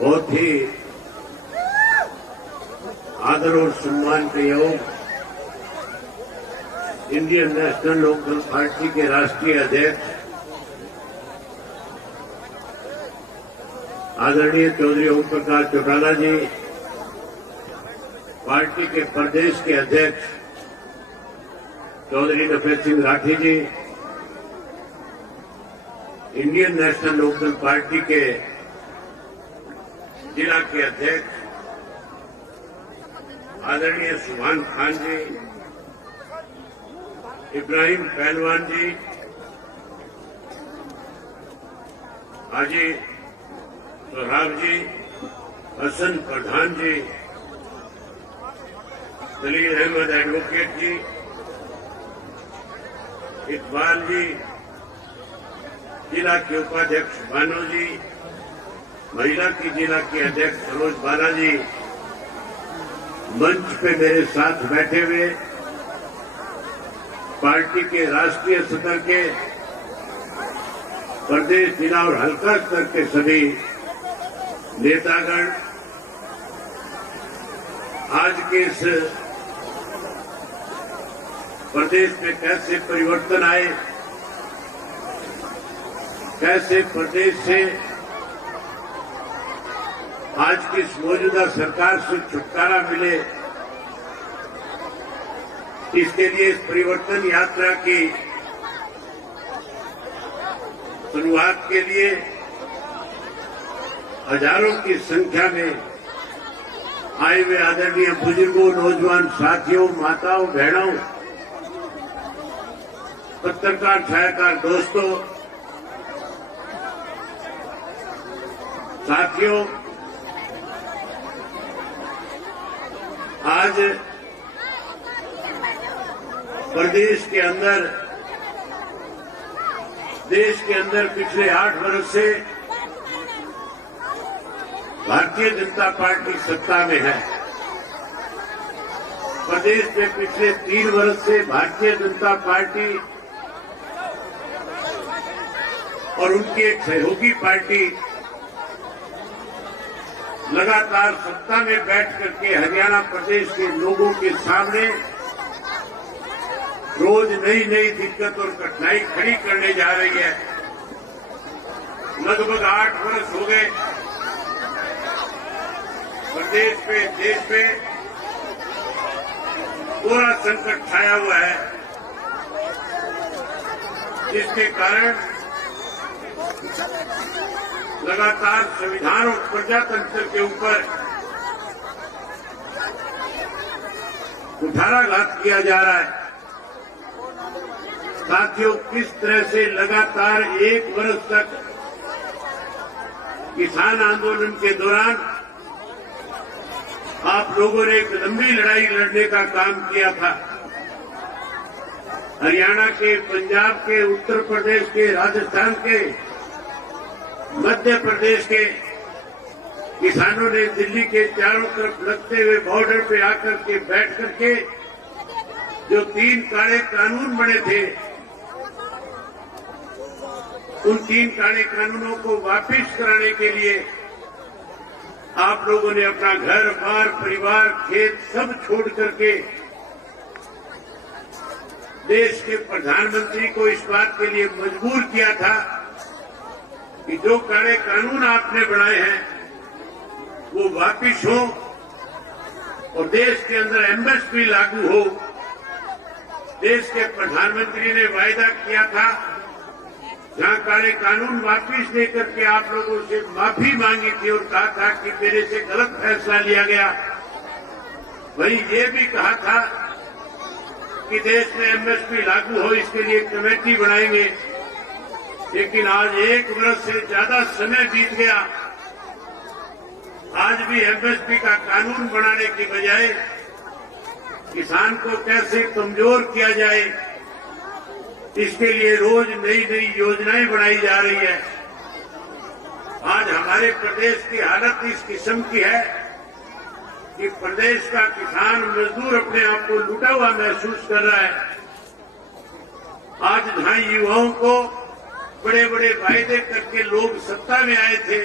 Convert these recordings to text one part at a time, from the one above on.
बहुत ही आदर और सम्मान के योग इंडियन नेशनल लोकदल पार्टी के राष्ट्रीय अध्यक्ष आदरणीय चौधरी ओम प्रकाश चौटाला जी, पार्टी के प्रदेश के अध्यक्ष चौधरी नफेद सिंह राठी जी, इंडियन नेशनल लोकदल पार्टी के जिला के अध्यक्ष आदरणीय सुभान खान जी, इब्राहिम पहलवान जी, हाजी सोहराब जी, हसन प्रधान जी, दलील अहमद एडवोकेट जी, इकबाल जी, जिला के उपाध्यक्ष बानो जी, महिला की जिला की अध्यक्ष सरोज बाला जी, मंच पे मेरे साथ बैठे हुए पार्टी के राष्ट्रीय स्तर के, प्रदेश, जिला और हल्का स्तर के सभी नेतागण, आज के इस प्रदेश में कैसे परिवर्तन आए, कैसे प्रदेश से आज की इस मौजूदा सरकार से छुटकारा मिले, इसके लिए इस परिवर्तन यात्रा की शुरुआत के लिए हजारों की संख्या में आए हुए आदरणीय बुजुर्गों, नौजवान साथियों, माताओं, बहनों, पत्रकार, छायाकार दोस्तों, साथियों, आज प्रदेश के अंदर, देश के अंदर पिछले 8 वर्ष से भारतीय जनता पार्टी सत्ता में है। प्रदेश में पिछले 3 वर्ष से भारतीय जनता पार्टी और उनकी एक सहयोगी पार्टी लगातार सत्ता में बैठ करके हरियाणा प्रदेश के लोगों के सामने रोज नई नई दिक्कत और कठिनाई खड़ी करने जा रही है। लगभग 8 वर्ष हो गए प्रदेश पे, देश पे पूरा संकट छाया हुआ है, जिसके कारण लगातार संविधान और प्रजातंत्र के ऊपर कुठाराघात किया जा रहा है। साथियों, किस तरह से लगातार 1 वर्ष तक किसान आंदोलन के दौरान आप लोगों ने एक लंबी लड़ाई लड़ने का काम किया था। हरियाणा के, पंजाब के, उत्तर प्रदेश के, राजस्थान के, मध्य प्रदेश के किसानों ने दिल्ली के चारों तरफ लगते हुए बॉर्डर पे आकर के बैठ करके जो 3 काले कानून बने थे, उन 3 काले कानूनों को वापस कराने के लिए आप लोगों ने अपना घर बार, परिवार, खेत सब छोड़ करके देश के प्रधानमंत्री को इस बात के लिए मजबूर किया था कि जो काले कानून आपने बनाए हैं वो वापिस हो और देश के अंदर एमएसपी लागू हो। देश के प्रधानमंत्री ने वायदा किया था, जहां काले कानून वापिस लेकर के आप लोगों से माफी मांगी थी और कहा था कि मेरे से गलत फैसला लिया गया, वहीं ये भी कहा था कि देश में एमएसपी लागू हो, इसके लिए कमेटी बनाएंगे। लेकिन आज 1 वर्ष से ज्यादा समय बीत गया, आज भी एमएसपी का कानून बनाने की बजाय किसान को कैसे कमजोर किया जाए, इसके लिए रोज नई नई योजनाएं बनाई जा रही है। आज हमारे प्रदेश की हालत इस किस्म की है कि प्रदेश का किसान मजदूर अपने आप को लूटा हुआ महसूस कर रहा है। आज जहां युवाओं को बड़े बड़े वायदे करके लोग सत्ता में आए थे,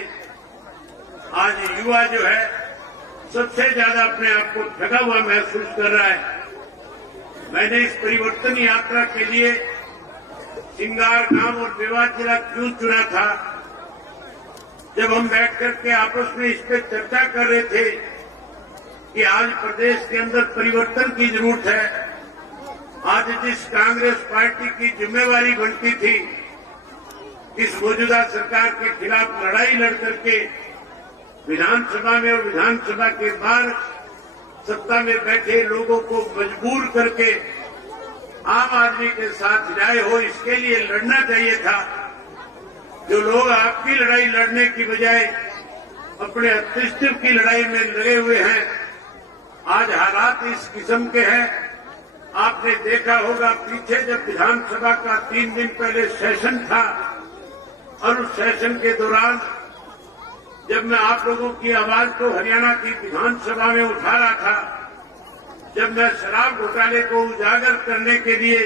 आज युवा जो है सबसे ज्यादा अपने आप को ठगा हुआ महसूस कर रहा है। मैंने इस परिवर्तन यात्रा के लिए सिंगार गांव और मेवात जिला क्यों चुना था? जब हम बैठ करके आपस में इस पर चर्चा कर रहे थे कि आज प्रदेश के अंदर परिवर्तन की जरूरत है, आज जिस कांग्रेस पार्टी की जिम्मेवारी बनती थी इस मौजूदा सरकार के खिलाफ लड़ाई लड़ करके विधानसभा में और विधानसभा के बाहर सत्ता में बैठे लोगों को मजबूर करके आम आदमी के साथ न्याय हो, इसके लिए लड़ना चाहिए था। जो लोग आपकी लड़ाई लड़ने की बजाय अपने अस्तित्व की लड़ाई में लगे हुए हैं, आज हालात इस किस्म के हैं। आपने देखा होगा पीछे जब विधानसभा का 3 दिन पहले सेशन था और उस सेशन के दौरान जब मैं आप लोगों की आवाज को हरियाणा की विधानसभा में उठा रहा था, जब मैं शराब घोटाले को उजागर करने के लिए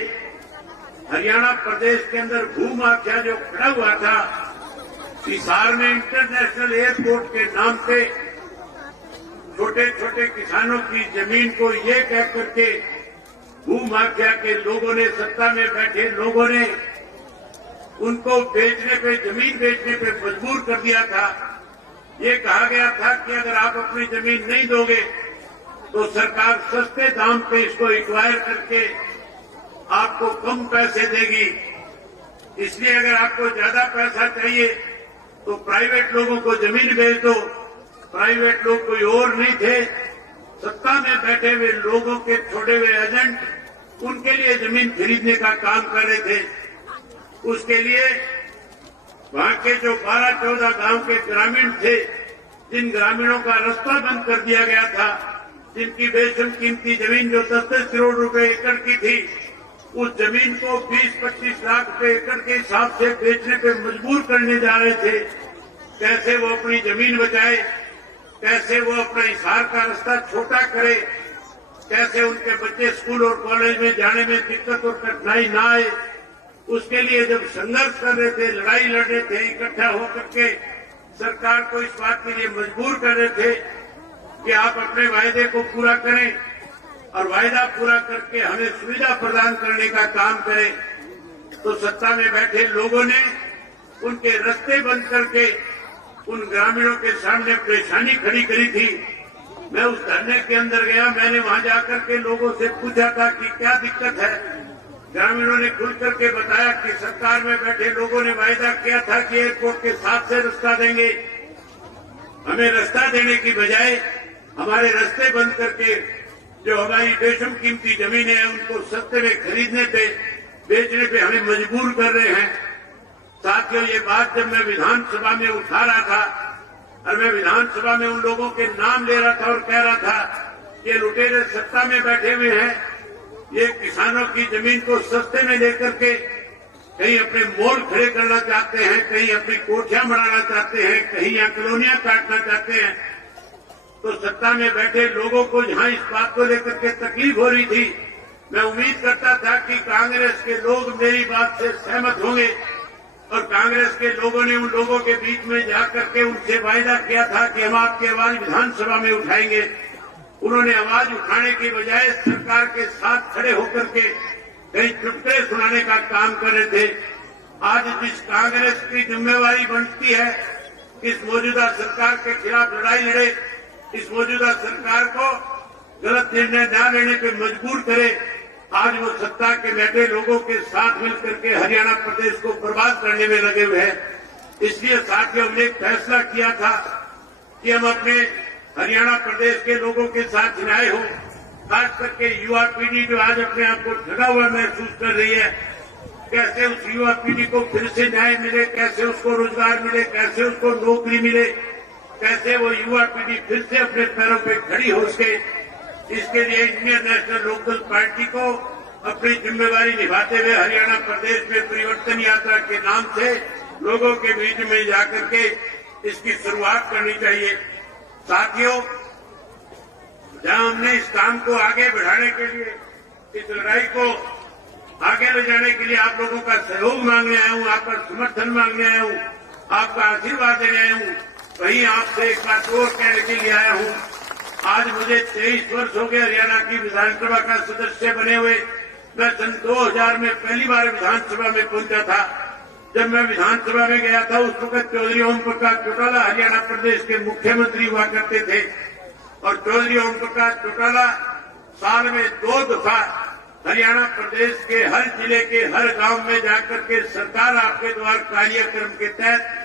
हरियाणा प्रदेश के अंदर भूमाफिया जो खड़ा हुआ था, हिसार में इंटरनेशनल एयरपोर्ट के नाम से छोटे छोटे किसानों की जमीन को ये कह करके भूमाफिया के लोगों ने, सत्ता में बैठे लोगों ने उनको बेचने पे, जमीन बेचने पे मजबूर कर दिया था। ये कहा गया था कि अगर आप अपनी जमीन नहीं दोगे तो सरकार सस्ते दाम पे इसको एक्वायर करके आपको कम पैसे देगी। इसलिए अगर आपको ज्यादा पैसा चाहिए तो प्राइवेट लोगों को जमीन बेच दो। प्राइवेट लोग कोई और नहीं थे, सत्ता में बैठे हुए लोगों के छोड़े हुए एजेंट, उनके लिए जमीन खरीदने का काम कर रहे थे। उसके लिए वहां के जो 12-14 गांव के ग्रामीण थे, जिन ग्रामीणों का रास्ता बंद कर दिया गया था, जिनकी बेशुमार कीमती जमीन जो 10-10 करोड़ रुपए एकड़ की थी, उस जमीन को 20-25 लाख रुपए एकड़ के हिसाब से बेचने पे मजबूर करने जा रहे थे। कैसे वो अपनी जमीन बचाए, कैसे वो अपना हिसार का रास्ता छोटा करे, कैसे उनके बच्चे स्कूल और कॉलेज में जाने में दिक्कत और कठिनाई न आए, उसके लिए जब संघर्ष कर रहे थे, लड़ाई लड़ रहे थे, इकट्ठा होकर के सरकार को इस बात के लिए मजबूर कर रहे थे कि आप अपने वायदे को पूरा करें और वायदा पूरा करके हमें सुविधा प्रदान करने का काम करें, तो सत्ता में बैठे लोगों ने उनके रास्ते बंद करके उन ग्रामीणों के सामने परेशानी खड़ी करी थी। मैं उस धरने के अंदर गया, मैंने वहां जाकर के लोगों से पूछा था कि क्या दिक्कत है। ग्रामीणों ने खुल करके बताया कि सरकार में बैठे लोगों ने वायदा किया था कि एयरपोर्ट के साथ से रास्ता देंगे, हमें रास्ता देने की बजाय हमारे रास्ते बंद करके जो हमारी बेशुमार कीमती जमीनें हैं उनको सस्ते में खरीदने पे, बेचने पे हमें मजबूर कर रहे हैं। साथियों, ये बात जब मैं विधानसभा में उठा रहा था और मैं विधानसभा में उन लोगों के नाम ले रहा था और कह रहा था ये लुटेरे सत्ता में बैठे हुए हैं, ये किसानों की जमीन को सस्ते में लेकर के कहीं अपने मॉल खड़े करना चाहते हैं, कहीं अपनी कोठियां बनाना चाहते हैं, कहीं यहाँ कॉलोनियां काटना चाहते हैं, तो सत्ता में बैठे लोगों को जहां इस बात को लेकर के तकलीफ हो रही थी, मैं उम्मीद करता था कि कांग्रेस के लोग मेरी बात से सहमत होंगे और कांग्रेस के लोगों ने उन लोगों के बीच में जाकर के उनसे वायदा किया था कि हम आपकी आवाज विधानसभा में उठाएंगे। उन्होंने आवाज उठाने की बजाय सरकार के साथ खड़े होकर के कई चुटकुले सुनाने का काम कर रहे थे। आज जिस कांग्रेस की जिम्मेवारी बनती है इस मौजूदा सरकार के खिलाफ लड़ाई लड़े, इस मौजूदा सरकार को गलत निर्णय न लेने पे मजबूर करे, आज वो सत्ता के बैठे लोगों के साथ मिलकर के हरियाणा प्रदेश को बर्बाद करने में लगे हुए हैं। इसलिए साथियों, हमने एक फैसला किया था कि हम अपने हरियाणा प्रदेश के लोगों के साथ न्याय हो, खास करके युवा पीढ़ी जो आज अपने आप को ठगा हुआ महसूस कर रही है, कैसे उस युवा पीढ़ी को फिर से न्याय मिले, कैसे उसको रोजगार मिले, कैसे उसको नौकरी मिले, कैसे वो युवा पीढ़ी फिर से अपने पैरों पे खड़ी हो सके। इसके लिए इंडियन नेशनल लोकदल पार्टी को अपनी जिम्मेवारी निभाते हुए हरियाणा प्रदेश में परिवर्तन यात्रा के नाम से लोगों के बीच में जाकर के इसकी शुरुआत करनी चाहिए। साथियों, जहां हमने इस काम को आगे बढ़ाने के लिए, इस लड़ाई को आगे ले जाने के लिए आप लोगों का सहयोग मांगने आया हूं, आपका समर्थन मांगने आया हूं, आपका आशीर्वाद देने आया हूं। वहीं आपसे एक बात और कहने के लिए आया हूं। आज मुझे 23 वर्ष हो गए हरियाणा की विधानसभा का सदस्य बने हुए। मैं सन 2000 में पहली बार विधानसभा में पहुंचा था। जब मैं विधानसभा में गया था उस वक्त चौधरी ओम प्रकाश चौटाला हरियाणा प्रदेश के मुख्यमंत्री हुआ करते थे और चौधरी ओम प्रकाश चौटाला साल में 2 दफा हरियाणा प्रदेश के हर जिले के हर गांव में जाकर के सरकार आपके द्वार कार्यक्रम के तहत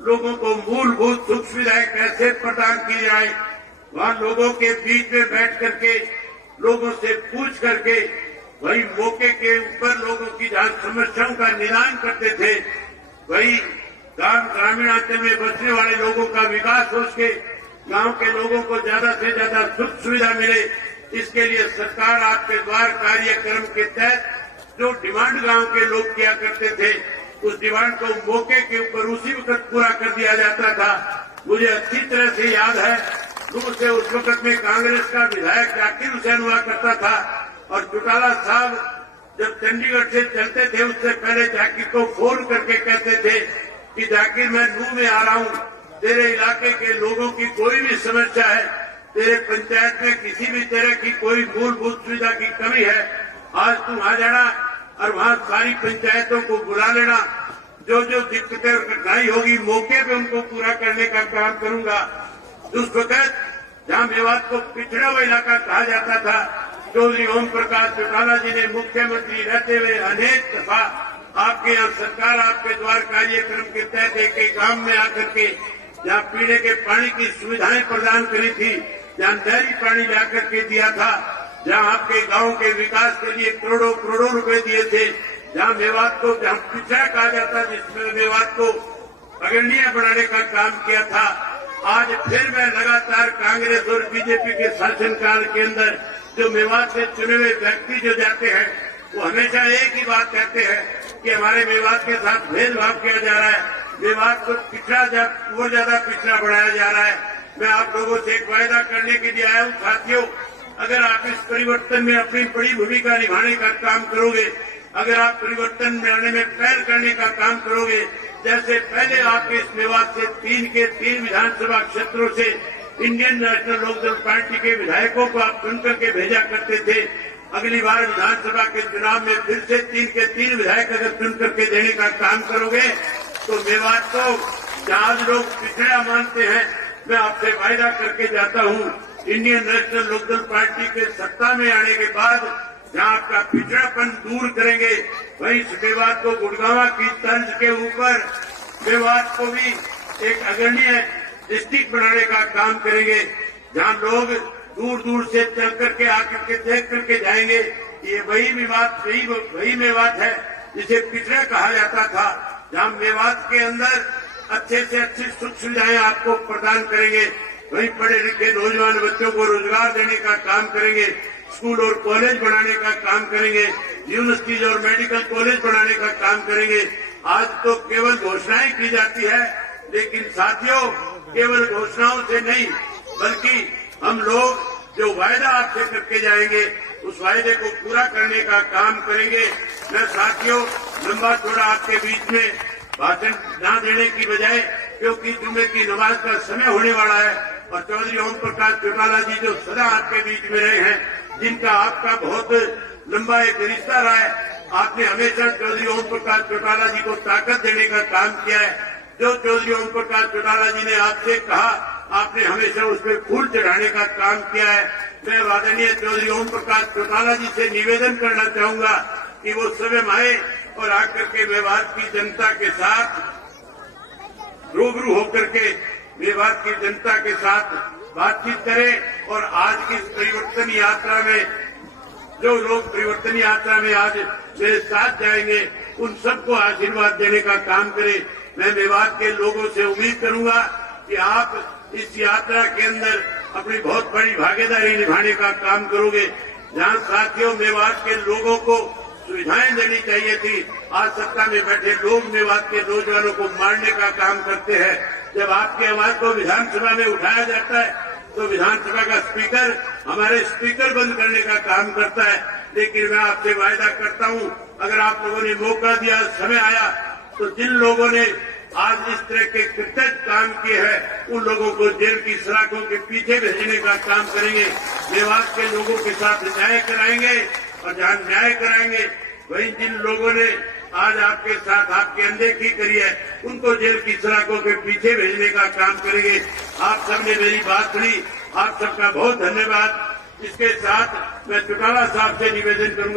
लोगों को मूलभूत सुख सुविधाएं कैसे प्रदान की जाए, वहां लोगों के बीच में बैठ करके लोगों से पूछ करके वही मौके के ऊपर लोगों की जहां समस्याओं का निदान करते थे, वही ग्रामीणांचल में बसने वाले लोगों का विकास हो सके, गांव के लोगों को ज्यादा से ज्यादा सुख सुविधा मिले। इसके लिए सरकार आपके द्वार कार्यक्रम के तहत जो डिमांड गांव के लोग किया करते थे, उस डिमांड को मौके के ऊपर उसी वक्त पूरा कर दिया जाता था। मुझे अच्छी तरह से याद है, दूर से उस वक्त में कांग्रेस का विधायक जाकिर हुसैन हुआ करता था और चौटाला साहब जब चंडीगढ़ से चलते थे उससे पहले जाकिर को फोन करके कहते थे कि जाकिर मैं नूह में आ रहा हूं, तेरे इलाके के लोगों की कोई भी समस्या है, तेरे पंचायत में किसी भी तरह की कोई मूलभूत सुविधा की कमी है, आज तुम आ जाना और वहां सारी पंचायतों को बुला लेना। जो जो दिक्कतें और कठिनाई होगी मौके पे उनको पूरा करने का काम करूंगा। उस वक्त जहां मेवात को पिछड़ा हुआ इलाका कहा जाता था, चौधरी ओम प्रकाश चौटाला जी ने मुख्यमंत्री रहते हुए अनेक दफा आपके यहाँ सरकार आपके द्वार कार्यक्रम के तहत एक गांव में आकर के जहाँ पीने के पानी की सुविधाएं प्रदान करी थी, जहाँ नहरी पानी लाकर के दिया था, जहाँ आपके गांव के विकास के लिए करोड़ों करोड़ों रुपए दिए थे, जहाँ मेवात को जहाँ पिछड़ा कहा जाता जिसमें मेवात को अग्रणीय बनाने का काम किया था। आज फिर मैं लगातार कांग्रेस और बीजेपी के शासनकाल के अंदर जो मेवात से चुने हुए व्यक्ति जो जाते हैं वो हमेशा एक ही बात कहते हैं कि हमारे मेवात के साथ भेदभाव किया जा रहा है, मेवात को पिछड़ा और ज्यादा पिछड़ा बढ़ाया जा रहा है। मैं आप लोगों से एक वायदा करने के लिए आया हूँ साथियों, अगर आप इस परिवर्तन में अपनी बड़ी भूमिका निभाने का काम करोगे, अगर आप परिवर्तन में आने में पहल करने का काम करोगे, जैसे पहले आपके इस मेवात से 3 के 3 विधानसभा क्षेत्रों से इंडियन नेशनल लोकदल पार्टी के विधायकों को आप चुन करके भेजा करते थे, अगली बार विधानसभा के चुनाव में फिर से 3 के 3 विधायक अगर चुन करके देने का काम करोगे तो मेवात को जहां लोग पिछड़ा मानते हैं, मैं आपसे वायदा करके जाता हूं, इंडियन नेशनल लोकदल पार्टी के सत्ता में आने के बाद जहां आपका पिछड़ापन दूर करेंगे, वहीं मेवात को गुड़गांव की तर्ज के ऊपर मेवात को भी एक अग्रणीय डिस्ट्रिक्ट बनाने का काम करेंगे, जहां लोग दूर दूर से चल करके आकर के देख करके जाएंगे। ये वही मेवात है जिसे पिछड़ा कहा जाता था, जहां मेवात के अंदर अच्छे से अच्छी सुख सुविधाएं आपको प्रदान करेंगे, वहीं पढ़े लिखे नौजवान बच्चों को रोजगार देने का काम करेंगे, स्कूल और कॉलेज बनाने का काम करेंगे, यूनिवर्सिटीज और मेडिकल कॉलेज बनाने का काम करेंगे। आज तो केवल घोषणाएं की जाती है, लेकिन साथियों केवल घोषणाओं से नहीं बल्कि हम लोग जो वायदा आपसे करके जाएंगे उस वायदे को पूरा करने का काम करेंगे। मैं साथियों लंबा थोड़ा आपके बीच में भाषण न देने की बजाय, क्योंकि जुम्मे की नमाज का समय होने वाला है और चौधरी ओम प्रकाश चौटाला जी जो सदा आपके बीच में रहे हैं, जिनका आपका बहुत लंबा एक रिश्ता रहा है, आपने हमेशा चौधरी ओम प्रकाश चौटाला जी को ताकत देने का काम किया है। जो चौधरी ओम प्रकाश चौटाला जी ने आपसे कहा, आपने हमेशा उस पर फूल चढ़ाने का काम किया है। मैं आदरणीय चौधरी ओम प्रकाश चौटाला जी से निवेदन करना चाहूंगा कि वो स्वयं आए और आकर के मेवात की जनता के साथ रूबरू होकर के मेवात की जनता के साथ बातचीत करें और आज की इस परिवर्तन यात्रा में जो लोग परिवर्तन यात्रा में आज मेरे साथ जाएंगे उन सबको आशीर्वाद देने का काम करें। मैं मेवात के लोगों से उम्मीद करूंगा कि आप इस यात्रा के अंदर अपनी बहुत बड़ी भागीदारी निभाने का काम करोगे। जहां साथियों मेवात के लोगों को सुविधाएं देनी चाहिए थी, आज सत्ता में बैठे लोग मेवात के नौजवानों को मारने का काम करते हैं। जब आपकी आवाज को विधानसभा में उठाया जाता है तो विधानसभा का स्पीकर हमारे स्पीकर बंद करने का काम करता है। लेकिन मैं आपसे वायदा करता हूं, अगर आप लोगों ने मौका दिया, समय आया, तो जिन लोगों ने आज इस तरह के कृतज्ञ काम किए हैं, उन लोगों को जेल की सलाखों के पीछे भेजने का काम करेंगे। मेवात के लोगों के साथ न्याय कराएंगे और जहां न्याय कराएंगे वहीं जिन लोगों ने आज आपके साथ आपकी अनदेखी करी है उनको जेल की सलाखों के पीछे भेजने का काम करेंगे। आप सबने मेरी बात सुनी, आप सबका बहुत धन्यवाद। इसके साथ मैं चौटाला साहब से निवेदन करूंगा।